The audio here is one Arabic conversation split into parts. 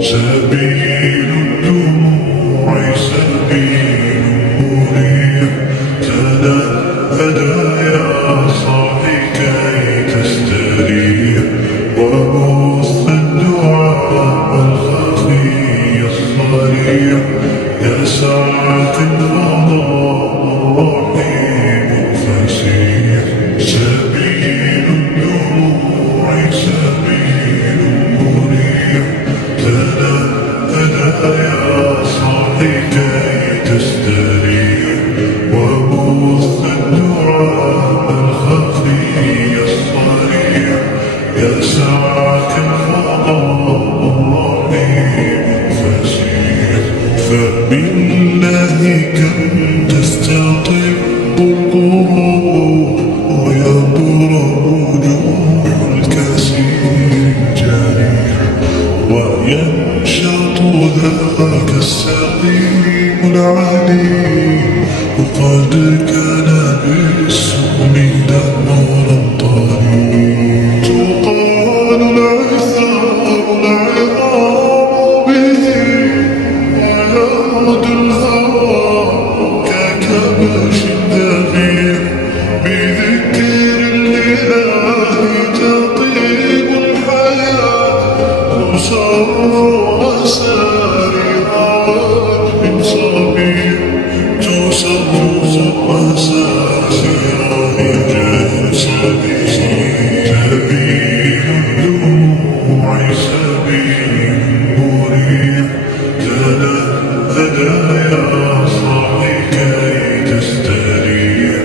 سبيل الدموع سبيل مريح تنهدى يا صاحي كي تستريح وبث الدعاء الخفي الصريح يا ساعة الفضاء الرحيم الفسيح سبيل الدموع سبيل مريح تنهدى يا صاحي كي تستريح وبث الدعاء الخفي الصريح يا ساعة الفضاء الرحيم الفسيح فبالله كم تستطيب القلوب ويبرأ وجوه الكثير الجريح وينشط ذاك السقيم العليم وقد كان بالسم دمرا طريق تقال العثار العظام به ويعود الهوى ككبش ذبيح بذكر الإله تطيب الحياة تسر مسارها من صبيح تسر مسارها من صبيح سبيل الدموع سبيل مريح تنهدى يا صاحي كي تستريح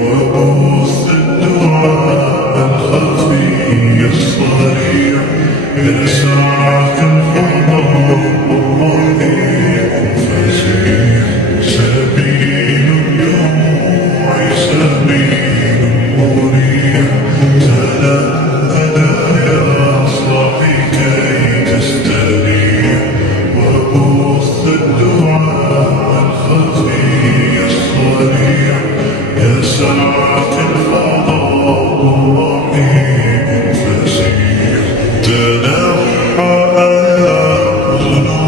وبث الدعاء الخفي الصريح يا ساعة الفضاء الرحيم الفسيح سبيل الدموع سبيل مريح تنهدى يا صاحي كي تستريح وبث الدعاء الخفي الصريح يا ساعة الفضاء الرحيم الفسيح تنحى آيات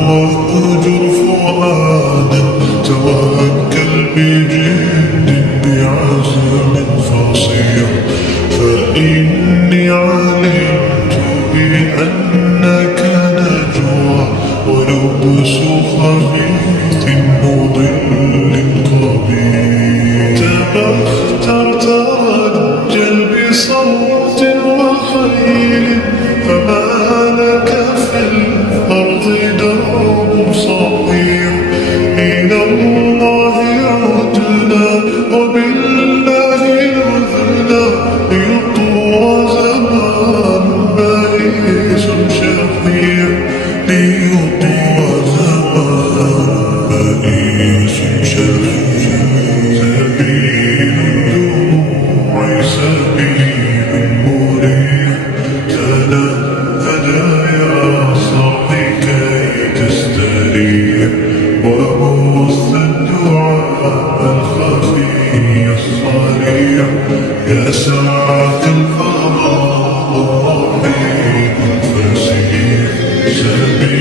واهجر فؤادا توكل بجد بعزم فصيح فإني علمت بأنك نجوى ولبس خبيث مضل قبيح تبختر ترجل بصوت وخيل فما لك في الأرض درب صحيح إلى الله عدنا وبالله نذنا ليطوى زمان بئيس شفيع ليطوى زمان بئيس شفيع سبيل الدموع سبيل مريح تنهدى يا صاحي كي تستريح وبث الدعاء الخفي الصريح يا ساعة الفضاء الرحيم الفسيح سبيل